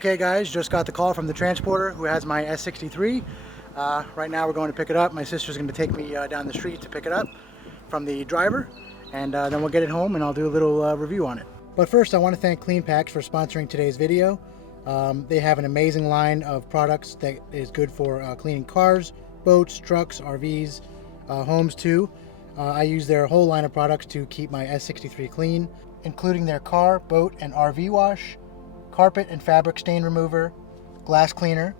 Okay guys, just got the call from the transporter who has my S63. Right now we're going to pick it up. My sister's going to take me down the street to pick it up from the driver, and then we'll get it home and I'll do a little review on it. But first I want to thank CleanPacks for sponsoring today's video. They have an amazing line of products that is good for cleaning cars, boats, trucks, RVs, homes too. I use their whole line of products to keep my S63 clean, including their car, boat, and RV wash, carpet and fabric stain remover, glass cleaner,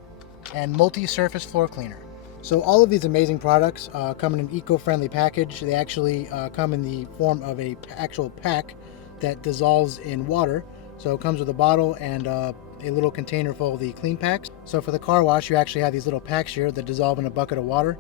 and multi-surface floor cleaner. So all of these amazing products come in an eco-friendly package. They actually come in the form of a actual pack that dissolves in water. So it comes with a bottle and a little container full of the CleanPacks. So for the car wash, you actually have these little packs here that dissolve in a bucket of water,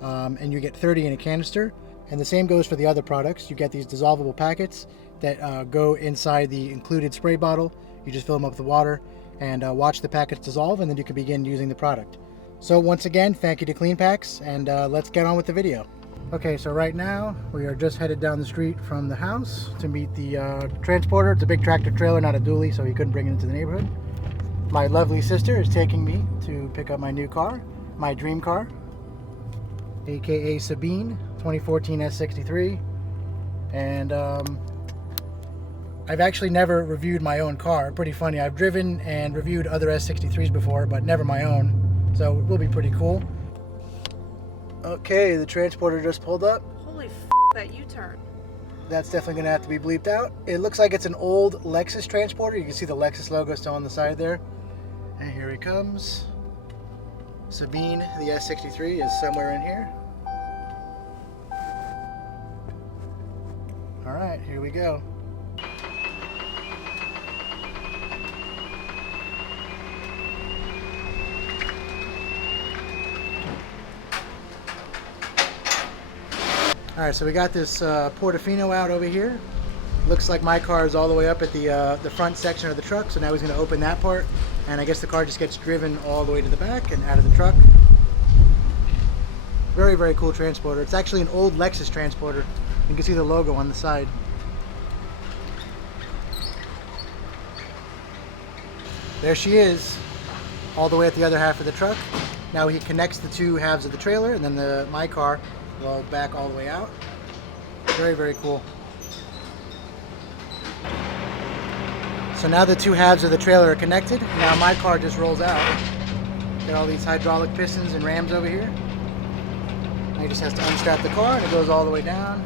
and you get 30 in a canister. And the same goes for the other products. You get these dissolvable packets that go inside the included spray bottle. You just fill them up with the water and watch the packets dissolve, and then you can begin using the product. So once again, thank you to CleanPacks, and let's get on with the video. Okay, so right now we are just headed down the street from the house to meet the transporter. It's a big tractor trailer, not a dually, so he couldn't bring it into the neighborhood. My lovely sister is taking me to pick up my new car, my dream car, aka Sabine, 2014 S63. And I've actually never reviewed my own car. Pretty funny. I've driven and reviewed other S63s before, but never my own. So it will be pretty cool. Okay, the transporter just pulled up. Holy that U-turn. That's definitely going to have to be bleeped out. It looks like it's an old Lexus transporter. You can see the Lexus logo still on the side there. And here he comes. Sabine, the S63, is somewhere in here. All right, here we go. All right, so we got this Portofino out over here. Looks like my car is all the way up at the front section of the truck, so now he's going to open that part, and I guess the car just gets driven all the way to the back and out of the truck. Very, very cool transporter. It's actually an old Lexus transporter. You can see the logo on the side. There she is, all the way at the other half of the truck. Now he connects the two halves of the trailer, and then my car will back all the way out. Very, very cool. So now the two halves of the trailer are connected. Now my car just rolls out. Got all these hydraulic pistons and rams over here. Now he just has to unstrap the car, and it goes all the way down.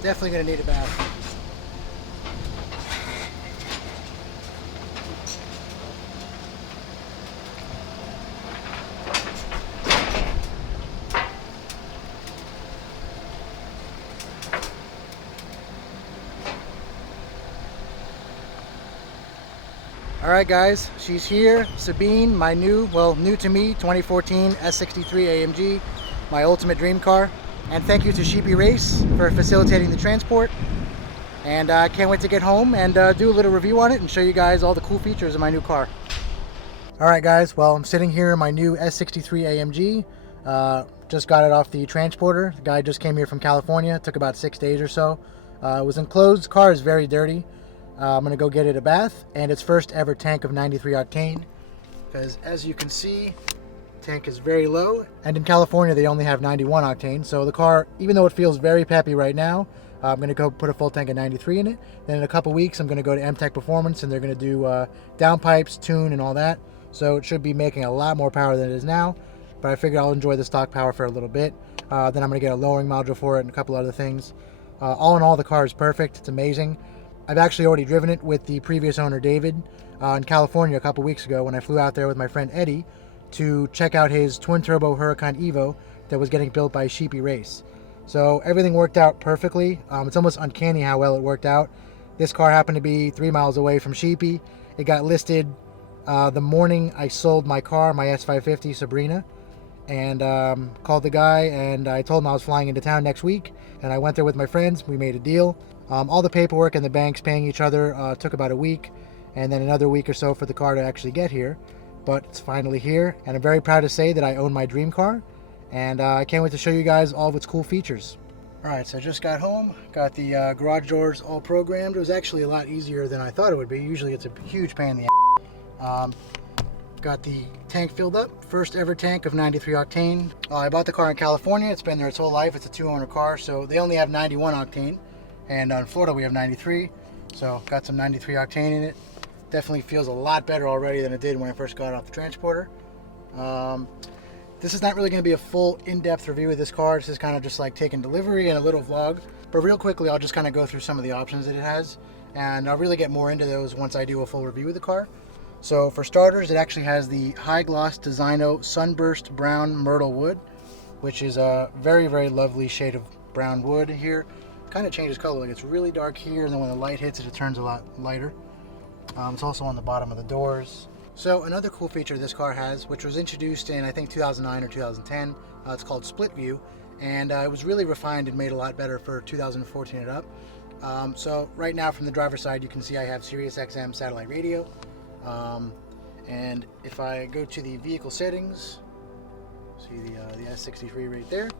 Definitely going to need a bath. All right guys, she's here. Sabine, my new to me, 2014 S63 AMG, my ultimate dream car. And thank you to Sheepy Race for facilitating the transport. And I can't wait to get home and do a little review on it and show you guys all the cool features of my new car. All right guys, well I'm sitting here in my new S63 AMG. Just got it off the transporter. The guy just came here from California. It took about 6 days or so. It was enclosed. The car is very dirty. I'm gonna go get it a bath and its first ever tank of 93 octane. Because as you can see, tank is very low, and in California they only have 91 octane. So the car, even though it feels very peppy right now, I'm going to go put a full tank of 93 in it. Then in a couple weeks I'm going to go to M-Tech Performance, and they're going to do downpipes, tune, and all that. So it should be making a lot more power than it is now, but I figured I'll enjoy the stock power for a little bit. Then I'm going to get a lowering module for it and a couple other things. All in all, the car is perfect. It's amazing. I've actually already driven it with the previous owner, David, in California a couple weeks ago when I flew out there with my friend Eddie to check out his twin-turbo Huracan Evo that was getting built by Sheepy Race. So everything worked out perfectly. It's almost uncanny how well it worked out. This car happened to be 3 miles away from Sheepy. It got listed the morning I sold my car, my S550 Sabrina, and called the guy, and I told him I was flying into town next week, and I went there with my friends. We made a deal. All the paperwork and the banks paying each other took about a week, and then another week or so for the car to actually get here. But it's finally here, and I'm very proud to say that I own my dream car, and I can't wait to show you guys all of its cool features. Alright, so I just got home, got the garage doors all programmed. It was actually a lot easier than I thought it would be. Usually it's a huge pain in the ass. Got the tank filled up, first ever tank of 93 octane. I bought the car in California. It's been there its whole life. It's a 2-owner car, so they only have 91 octane, and in Florida we have 93, so got some 93 octane in it. Definitely feels a lot better already than it did when I first got it off the transporter. This is not really going to be a full in-depth review of this car. This is kind of just like taking delivery and a little vlog, but real quickly I'll just kind of go through some of the options that it has, and I'll really get more into those once I do a full review of the car. So for starters, it actually has the high gloss Designo Sunburst Brown Myrtle Wood, which is a very, very lovely shade of brown wood here. Kind of changes color, like it's really dark here, and then when the light hits it, it turns a lot lighter. It's also on the bottom of the doors. So another cool feature this car has, which was introduced in I think 2009 or 2010, it's called Split View, and it was really refined and made a lot better for 2014 and up. So right now from the driver's side, you can see I have Sirius XM satellite radio. And if I go to the vehicle settings, see the S63 right there.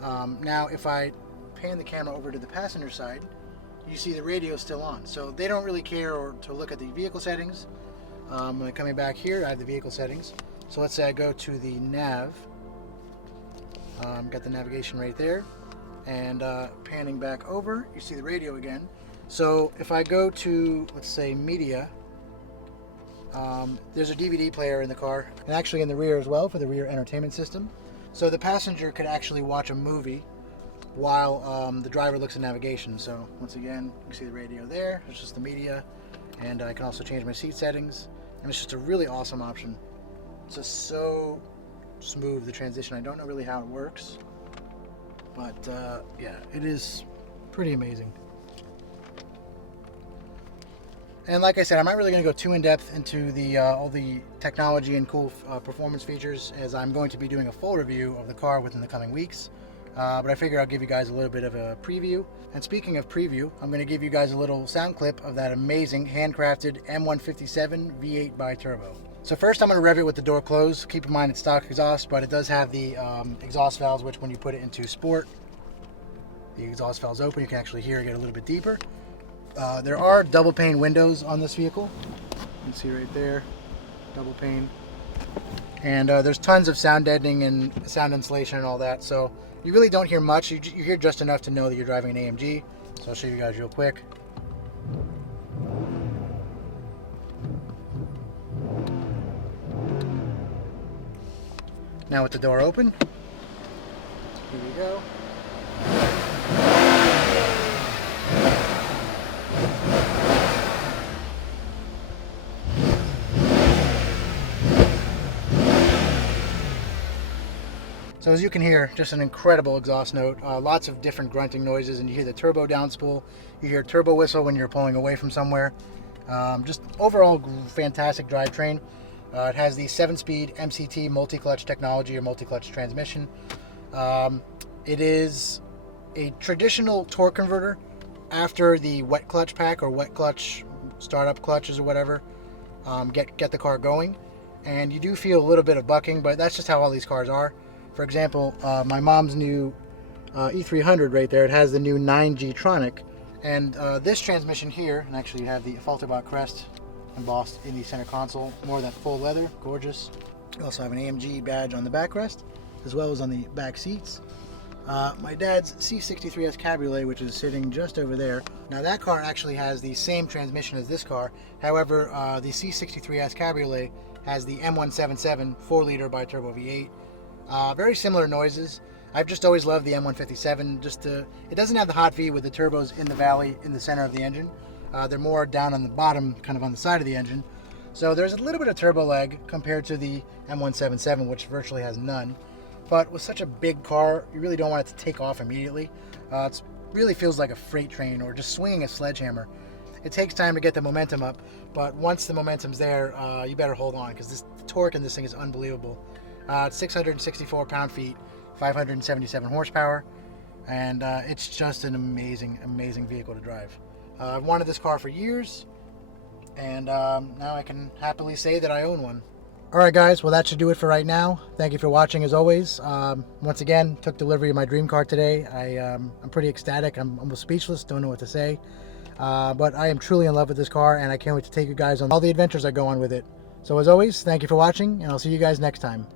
Now if I pan the camera over to the passenger side, you see the radio still on. So they don't really care or to look at the vehicle settings. When I'm coming back here, I have the vehicle settings. So let's say I go to the nav. Got the navigation right there. And panning back over, you see the radio again. So if I go to, let's say, media, there's a DVD player in the car, and actually in the rear as well for the rear entertainment system. So the passenger could actually watch a movie while the driver looks at navigation. So once again, you see the radio there. It's just the media, and I can also change my seat settings, and it's just a really awesome option. It's just so smooth, the transition. I don't know really how it works, but yeah, it is pretty amazing. And like I said, I'm not really going to go too in-depth into the all the technology and cool performance features, as I'm going to be doing a full review of the car within the coming weeks. But I figure I'll give you guys a little bit of a preview. And speaking of preview, I'm going to give you guys a little sound clip of that amazing handcrafted M157 V8 bi-turbo. So first I'm going to rev it with the door closed. Keep in mind it's stock exhaust, but it does have the exhaust valves, which when you put it into sport, the exhaust valves open. You can actually hear it get a little bit deeper. There are double pane windows on this vehicle. You can see right there, double pane. And there's tons of sound deadening and sound insulation and all that. So you really don't hear much. You hear just enough to know that you're driving an AMG. So I'll show you guys real quick. Now with the door open, here we go. So as you can hear, just an incredible exhaust note, lots of different grunting noises, and you hear the turbo downspool, you hear turbo whistle when you're pulling away from somewhere. Just overall fantastic drivetrain. It has the 7-speed MCT multi-clutch technology or multi-clutch transmission. It is a traditional torque converter after the wet clutch pack or wet clutch startup clutches or whatever get the car going. And you do feel a little bit of bucking, but that's just how all these cars are. For example, my mom's new E300 right there, it has the new 9G Tronic, and this transmission here, and actually you have the Falterbot crest embossed in the center console, more than full leather, gorgeous. You also have an AMG badge on the backrest, as well as on the back seats. My dad's C63 S Cabriolet, which is sitting just over there. Now that car actually has the same transmission as this car, however, the C63 S Cabriolet has the M177 4-liter bi-turbo V8. Very similar noises. I've just always loved the M157. It doesn't have the hot V with the turbos in the valley in the center of the engine. They're more down on the bottom, kind of on the side of the engine. So there's a little bit of turbo lag compared to the M177, which virtually has none. But with such a big car, you really don't want it to take off immediately. It really feels like a freight train or just swinging a sledgehammer. It takes time to get the momentum up, but once the momentum's there, you better hold on, because the torque in this thing is unbelievable. It's 664 pound-feet, 577 horsepower, and it's just an amazing, amazing vehicle to drive. I've wanted this car for years, and now I can happily say that I own one. Alright guys, well that should do it for right now. Thank you for watching as always. Once again, took delivery of my dream car today. I'm pretty ecstatic. I'm almost speechless, don't know what to say. But I am truly in love with this car, and I can't wait to take you guys on all the adventures I go on with it. So as always, thank you for watching, and I'll see you guys next time.